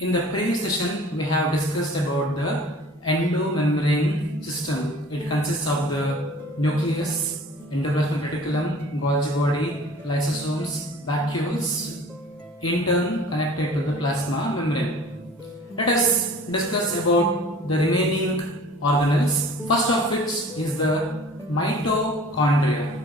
In the previous session, we have discussed about the endomembrane system. It consists of the nucleus, endoplasmic reticulum, Golgi body, lysosomes, vacuoles, in turn connected to the plasma membrane. Let us discuss about the remaining organelles, first of which is the mitochondria.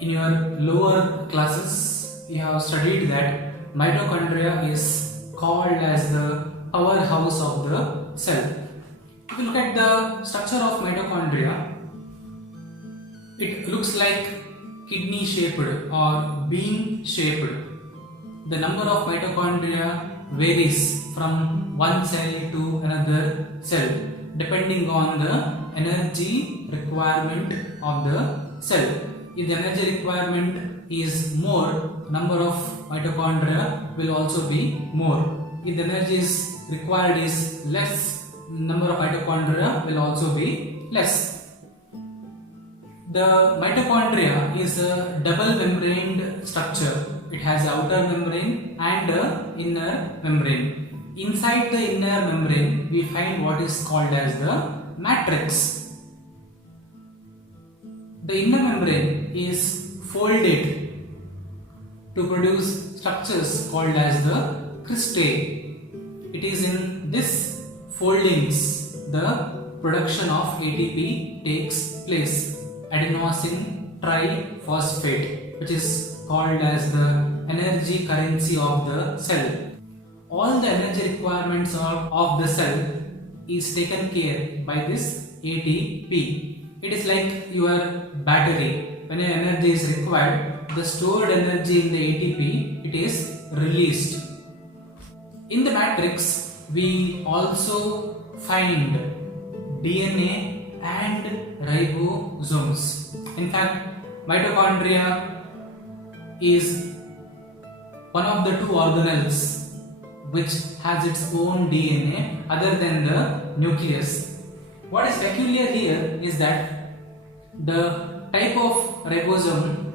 In your lower classes, you have studied that mitochondria is called as the powerhouse of the cell. If you look at the structure of mitochondria, it looks like kidney shaped or bean shaped. The number of mitochondria varies from one cell to another cell depending on the energy requirement of the cell. If the energy requirement is more, number of mitochondria will also be more. If the energy is required is less, number of mitochondria will also be less. The mitochondria is a double membraned structure. It has an outer membrane and an inner membrane. Inside the inner membrane, we find what is called as the matrix. The inner membrane is folded to produce structures called as the cristae. It is in this foldings the production of ATP takes place, adenosine triphosphate, which is called as the energy currency of the cell. All the energy requirements of the cell is taken care by this ATP. It is like your battery. When energy is required, the stored energy in the ATP, it is released. In the matrix, we also find DNA and ribosomes. In fact, mitochondria is one of the two organelles which has its own DNA other than the nucleus. What is peculiar here is that the type of ribosome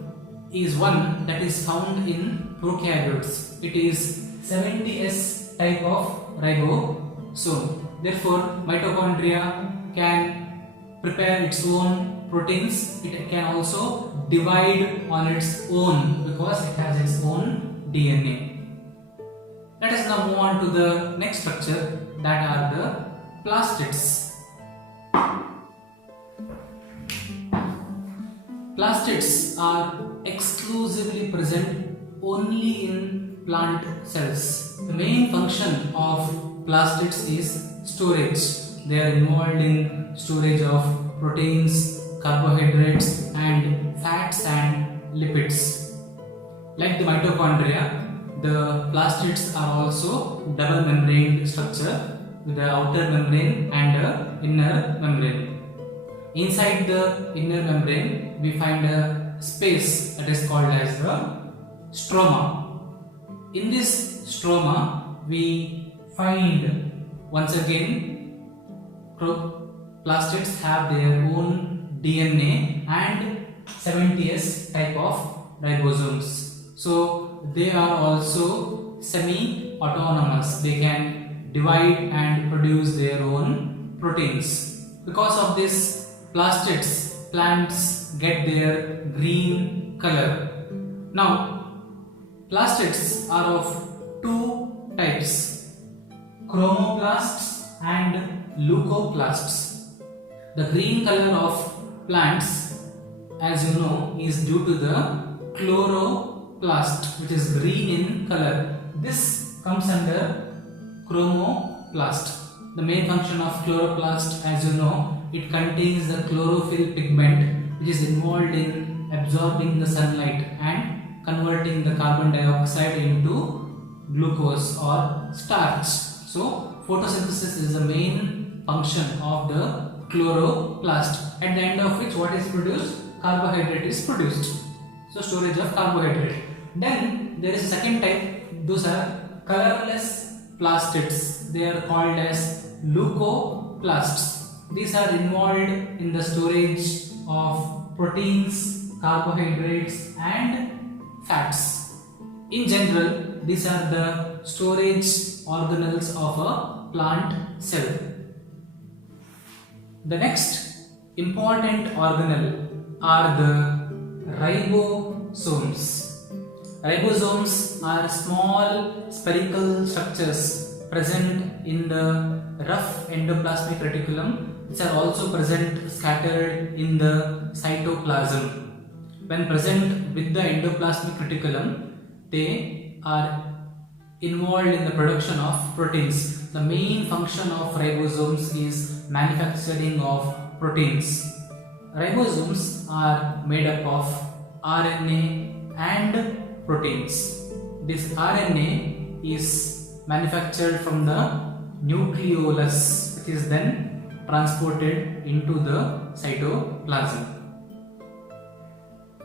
is one that is found in prokaryotes. It is 70S type of ribosome. Therefore, mitochondria can prepare its own proteins. It can also divide on its own because it has its own DNA. Let us now move on to the next structure, that are the plastids. Plastids are exclusively present only in plant cells. The main function of plastids is storage. They are involved in storage of proteins, carbohydrates and fats and lipids. Like the mitochondria, the plastids are also double membrane structure with the outer membrane and the inner membrane. Inside the inner membrane, we find a space that is called as the stroma. In this stroma, we find once again plastids have their own DNA and 70S type of ribosomes. So they are also semi-autonomous. They can divide and produce their own proteins. Because of this, plastids, plants get their green color. Now, plastids are of two types, chromoplasts and leucoplasts. The green color of plants, as you know, is due to the chloroplast, which is green in color. This comes under chromoplast. The main function of chloroplast, as you know, it contains the chlorophyll pigment which is involved in absorbing the sunlight and converting the carbon dioxide into glucose or starch. So photosynthesis is the main function of the chloroplast, at the end of which what is produced? Carbohydrate is produced. So storage of carbohydrate. Then there is a second type, those are colorless plastids. They are called as leucoplasts. These are involved in the storage of proteins, carbohydrates and fats. In general, these are the storage organelles of a plant cell. The next important organelle are the ribosomes. Ribosomes are small spherical structures present in the rough endoplasmic reticulum, which are also present scattered in the cytoplasm. When present with the endoplasmic reticulum, they are involved in the production of proteins. The main function of ribosomes is manufacturing of proteins. Ribosomes are made up of RNA and proteins. This RNA is manufactured from the nucleolus, which is then transported into the cytoplasm.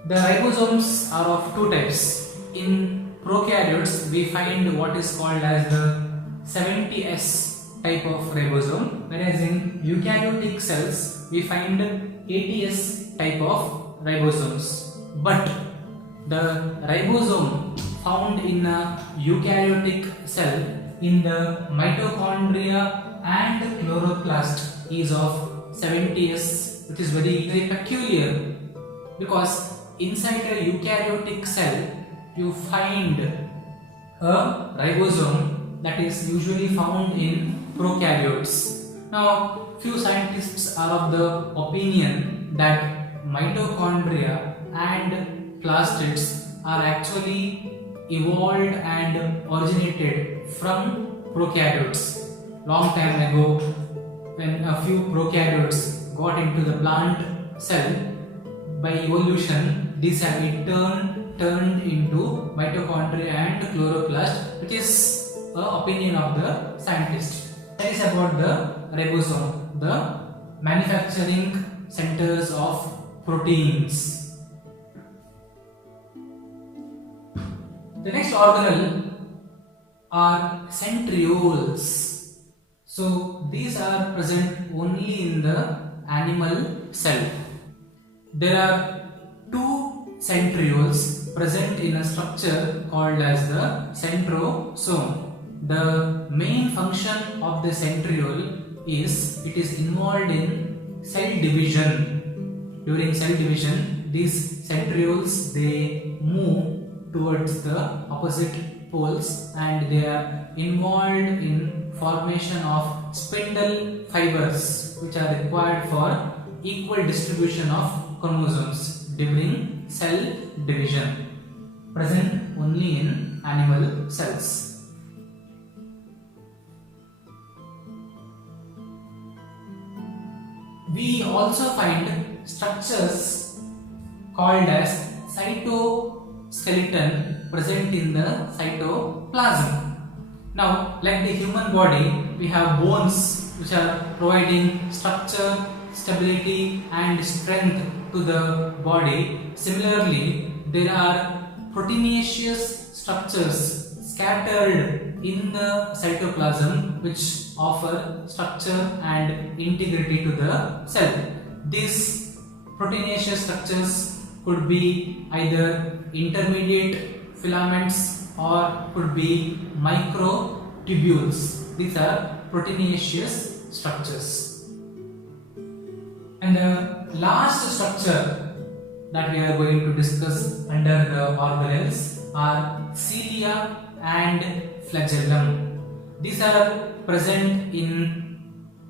The ribosomes are of two types. In prokaryotes, we find what is called as the 70S type of ribosome, whereas in eukaryotic cells, we find 80S type of ribosomes. But the ribosome found in a eukaryotic cell in the mitochondria and chloroplast is of 70S, which is very peculiar, because inside a eukaryotic cell you find a ribosome that is usually found in prokaryotes. Now, few scientists are of the opinion that mitochondria and plastids are actually evolved and originated from prokaryotes. Long time ago, when a few prokaryotes got into the plant cell, by evolution these have been turned into mitochondria and chloroplast, which is the opinion of the scientist. That is about the ribosome, the manufacturing centers of proteins. The next organelle are centrioles. So these are present only in the animal cell. There are two centrioles present in a structure called as the centrosome. The main function of the centriole is it is involved in cell division. During cell division, these centrioles, they move towards the opposite poles and they are involved in formation of spindle fibers, which are required for equal distribution of chromosomes during cell division, present only in animal cells. We also find structures called as cytoskeleton present in the cytoplasm. Now, like the human body, we have bones which are providing structure, stability and strength to the body. Similarly, there are proteinaceous structures scattered in the cytoplasm which offer structure and integrity to the cell. These proteinaceous structures could be either intermediate filaments or could be microtubules. These are proteinaceous structures. And the last structure that we are going to discuss under the organelles are cilia and flagellum. These are present in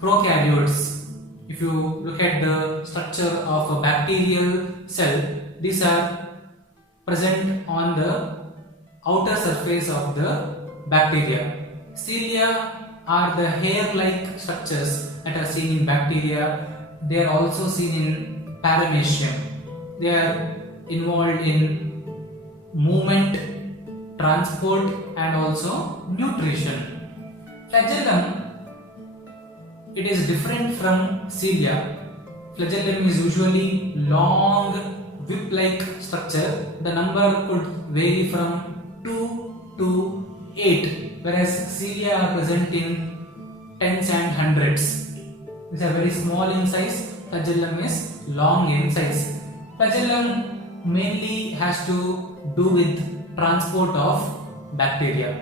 prokaryotes. If you look at the structure of a bacterial cell, these are present on the outer surface of the bacteria. Cilia are the hair-like structures that are seen in bacteria. They are also seen in paramecium. They are involved in movement, transport and also nutrition. Flagellum, it is different from cilia. Flagellum is usually long whip-like structure. The number could vary from 2 to 8, whereas cilia are present in tens and hundreds. These are very small in size. Flagellum is long in size. Flagellum mainly has to do with transport of bacteria.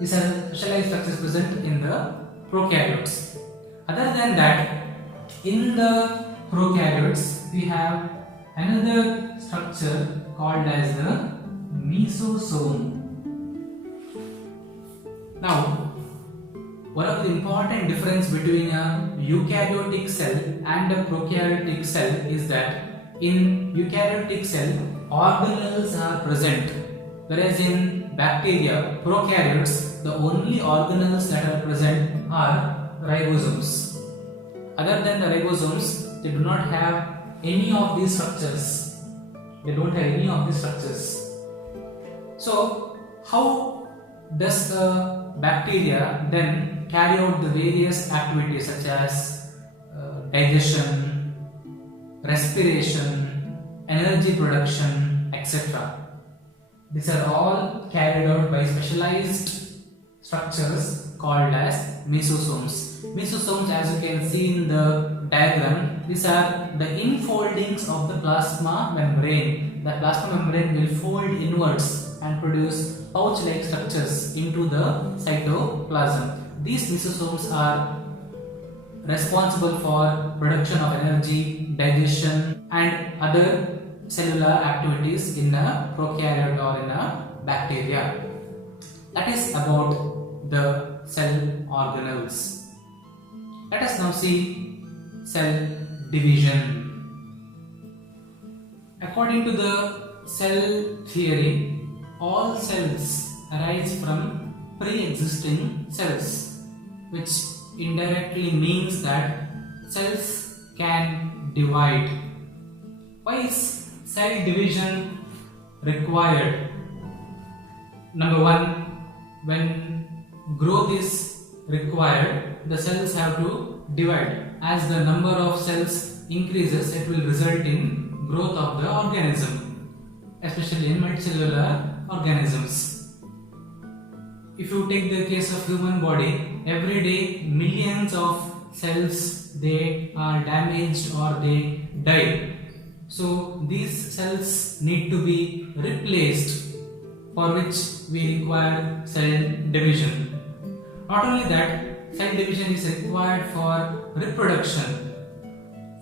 These are specialized structures present in the prokaryotes. Other than that, in the prokaryotes we have another structure called as the mesosome. Now, one of the important difference between a eukaryotic cell and a prokaryotic cell is that in eukaryotic cell organelles are present, whereas in bacteria, prokaryotes, the only organelles that are present are ribosomes. Other than the ribosomes, they do not have any of these structures. They don't have any of these structures. So, how does the bacteria then carry out the various activities such as digestion, respiration, energy production, etc.? These are all carried out by specialized structures called as mesosomes. Mesosomes, as you can see in the diagram, these are the infoldings of the plasma membrane. The plasma membrane will fold inwards and produce pouch-like structures into the cytoplasm. These mesosomes are responsible for production of energy, digestion and other cellular activities in a prokaryote or in a bacteria. That is about the cell organelles. Let us now see cell division. According to the cell theory, all cells arise from pre-existing cells, which indirectly means that cells can divide. Why is cell division required? Number one, when growth is required, the cells have to divide. As the number of cells increases, it will result in growth of the organism, especially in multicellular organisms. If you take the case of human body, every day millions of cells, they are damaged or they die. So these cells need to be replaced, for which we require cell division. Not only that, cell division is required for reproduction.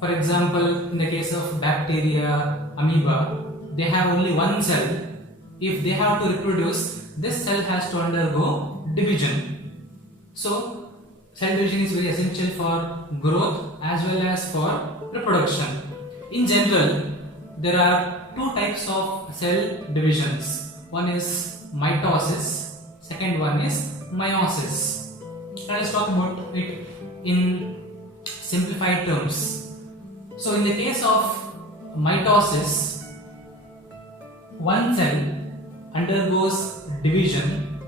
For example, in the case of bacteria, amoeba, they have only one cell. If they have to reproduce, this cell has to undergo division. So, cell division is very essential for growth as well as for reproduction. In general, there are two types of cell divisions. One is mitosis, second one is meiosis. Let us talk about it in simplified terms. So, in the case of mitosis, one cell undergoes division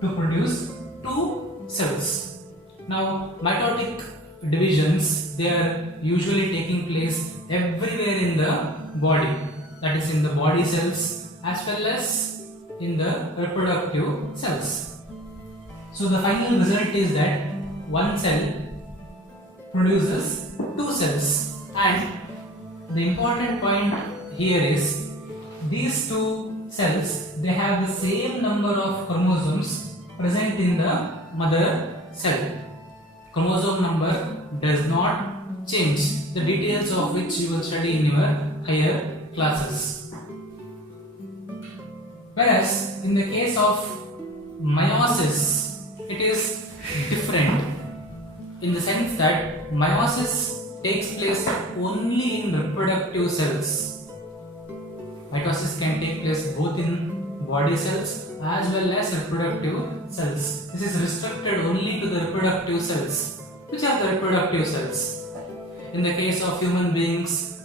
to produce two cells. Now, mitotic divisions, they are usually taking place everywhere in the body, that is in the body cells as well as in the reproductive cells. So the final result is that one cell produces two cells, and the important point here is these two cells, they have the same number of chromosomes present in the mother cell. Chromosome number does not change, the details of which you will study in your higher classes. Whereas in the case of meiosis, it is different in the sense that meiosis takes place only in reproductive cells. Mitosis can take place both in body cells as well as reproductive cells. This is restricted only to the reproductive cells. Which are the reproductive cells? In the case of human beings,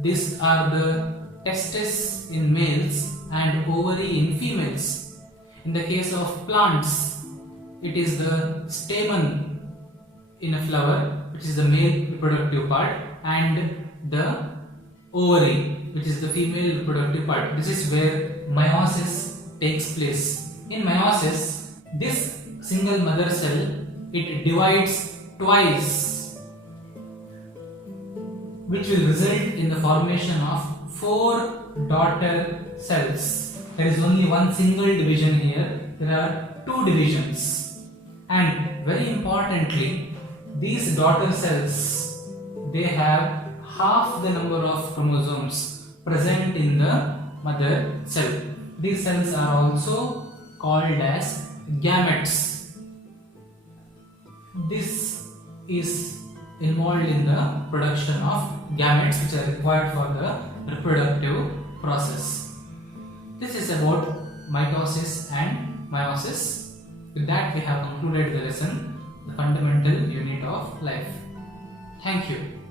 these are the testes in males and ovary in females. In the case of plants, it is the stamen in a flower, which is the male reproductive part, and the ovary, which is the female reproductive part. This is where meiosis takes place. In meiosis, this single mother cell, it divides twice, which will result in the formation of 4 daughter cells. there is only one single division here. There are two divisions. And very importantly, these daughter cells, they have half the number of chromosomes present in the mother cell. These cells are also called as gametes. This is involved in the production of gametes which are required for the reproductive process. This is about mitosis and meiosis. With that, we have concluded the lesson, the fundamental unit of life. Thank you.